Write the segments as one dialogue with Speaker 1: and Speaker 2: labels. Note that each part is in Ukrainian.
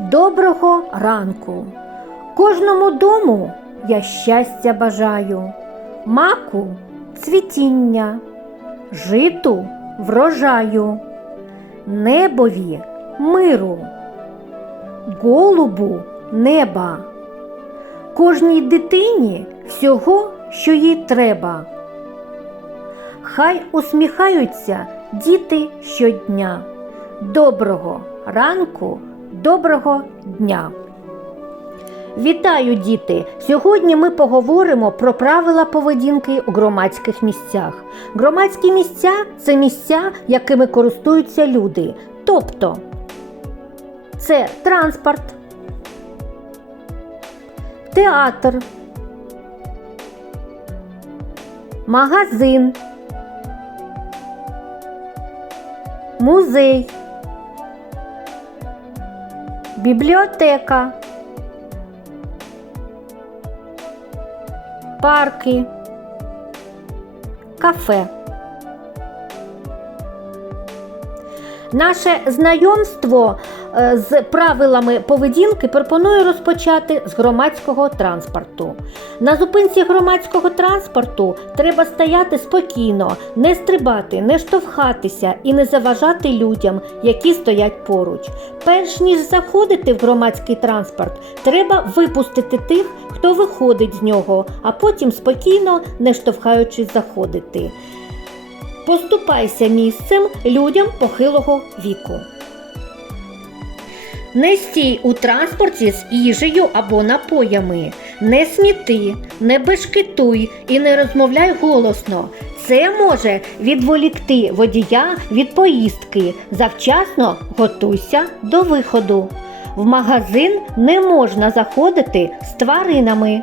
Speaker 1: Доброго ранку. Кожному дому я щастя бажаю, маку цвітіння, житу врожаю, небові миру, голубу неба, кожній дитині всього, що їй треба. Хай усміхаються діти щодня. Доброго ранку, доброго дня. Вітаю, діти! Сьогодні ми поговоримо про правила поведінки у громадських місцях. Громадські місця це місця, якими користуються люди. Тобто це транспорт, театр, магазин, музей, бібліотека, парки, кафе. Наше знайомство е, з правилами поведінки пропоную розпочати з громадського транспорту. На зупинці громадського транспорту треба стояти спокійно, не стрибати, не штовхатися і не заважати людям, які стоять поруч. Перш ніж заходити в громадський транспорт, треба випустити тих, хто виходить з нього, а потім спокійно, не штовхаючись, заходити. Поступайся місцем людям похилого віку. Не стій у транспорті з їжею або напоями. Не сміти, не бешкетуй і не розмовляй голосно. Це може відволікти водія від поїздки. Завчасно готуйся до виходу. В магазин не можна заходити з тваринами,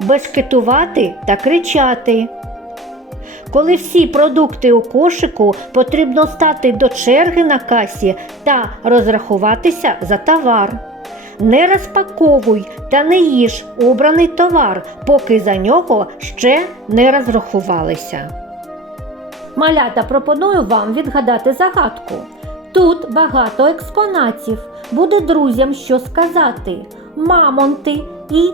Speaker 1: бешкетувати та кричати. Коли всі продукти у кошику, потрібно стати до черги на касі та розрахуватися за товар. Не розпаковуй та не їж обраний товар, поки за нього ще не розрахувалися. Малята пропоную вам відгадати загадку. Тут багато експонатів. Буде друзям що сказати: мамонти і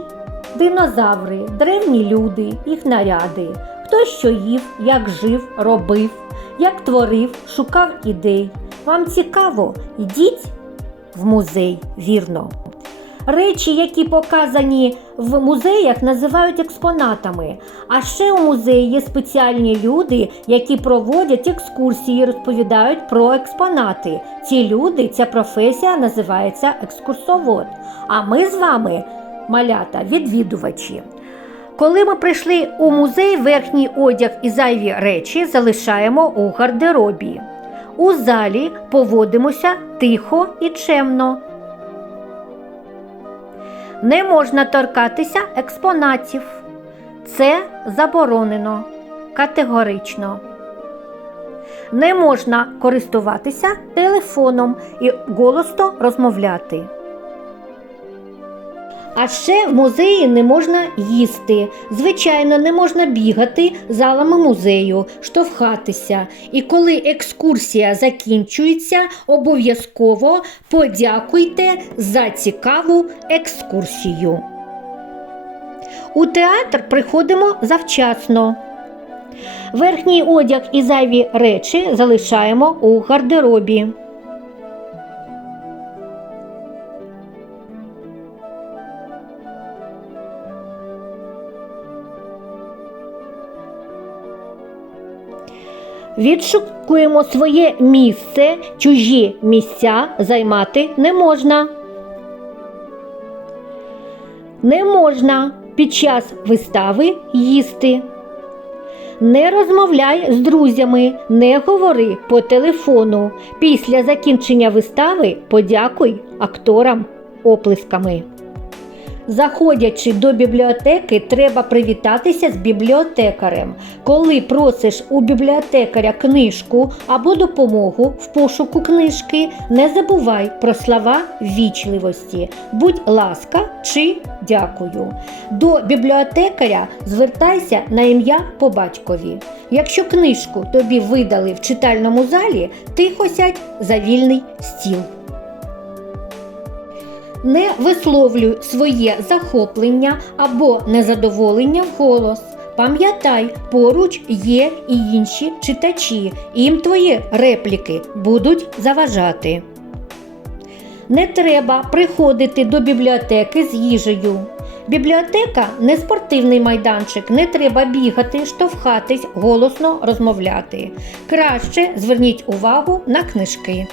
Speaker 1: динозаври, древні люди, їх наряди. Хто що їв, як жив, робив, як творив, шукав ідей. Вам цікаво, йдіть в музей, вірно. Речі, які показані в музеях, називають експонатами. А ще у музеї є спеціальні люди, які проводять екскурсії, розповідають про експонати. Ці люди, ця професія називається екскурсовод. А ми з вами, малята, відвідувачі. Коли ми прийшли у музей, верхній одяг і зайві речі залишаємо у гардеробі. У залі поводимося тихо і чемно. Не можна торкатися експонатів. Це заборонено категорично. Не можна користуватися телефоном і голосно розмовляти. А ще в музеї не можна їсти. Звичайно, не можна бігати залами музею, штовхатися. І коли екскурсія закінчується, обов'язково подякуйте за цікаву екскурсію. У театр приходимо завчасно. Верхній одяг і зайві речі залишаємо у гардеробі. Відшукуємо своє місце, чужі місця займати не можна. Не можна під час вистави їсти. Не розмовляй з друзями, не говори по телефону. Після закінчення вистави подякуй акторам оплесками. Заходячи до бібліотеки, треба привітатися з бібліотекарем. Коли просиш у бібліотекаря книжку або допомогу в пошуку книжки, не забувай про слова ввічливості. Будь ласка чи дякую. До бібліотекаря звертайся на ім'я по батькові. Якщо книжку тобі видали в читальному залі, тихо сядь за вільний стіл. Не висловлюй своє захоплення або незадоволення вголос. Пам'ятай, поруч є і інші читачі, їм твої репліки будуть заважати. Не треба приходити до бібліотеки з їжею. Бібліотека не спортивний майданчик, не треба бігати, штовхатись, голосно розмовляти. Краще зверніть увагу на книжки.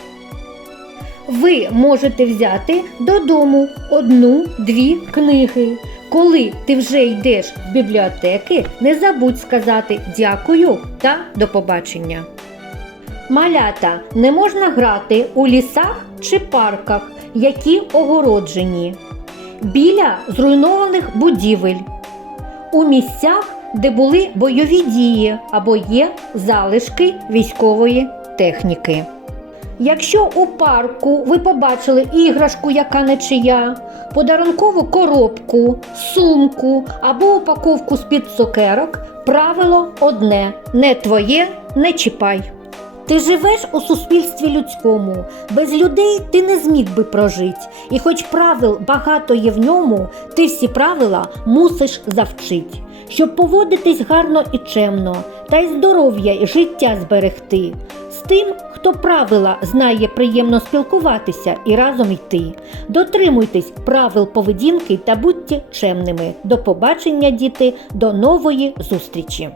Speaker 1: Ви можете взяти додому одну-дві книги. Коли ти вже йдеш в бібліотеки, не забудь сказати дякую та до побачення. Малята не можна грати у лісах чи парках, які огороджені, біля зруйнованих будівель, у місцях, де були бойові дії або є залишки військової техніки. Якщо у парку ви побачили іграшку, яка не чия, подарункову коробку, сумку або упаковку з-під цукерок, правило одне: не твоє, не чіпай. Ти живеш у суспільстві людському, без людей ти не зміг би прожити. І хоч правил багато є в ньому, ти всі правила мусиш завчить, щоб поводитись гарно і чемно, та й здоров'я і життя зберегти. Тим, хто правила знає приємно спілкуватися і разом йти. Дотримуйтесь правил поведінки та будьте чемними. До побачення, діти, до нової зустрічі!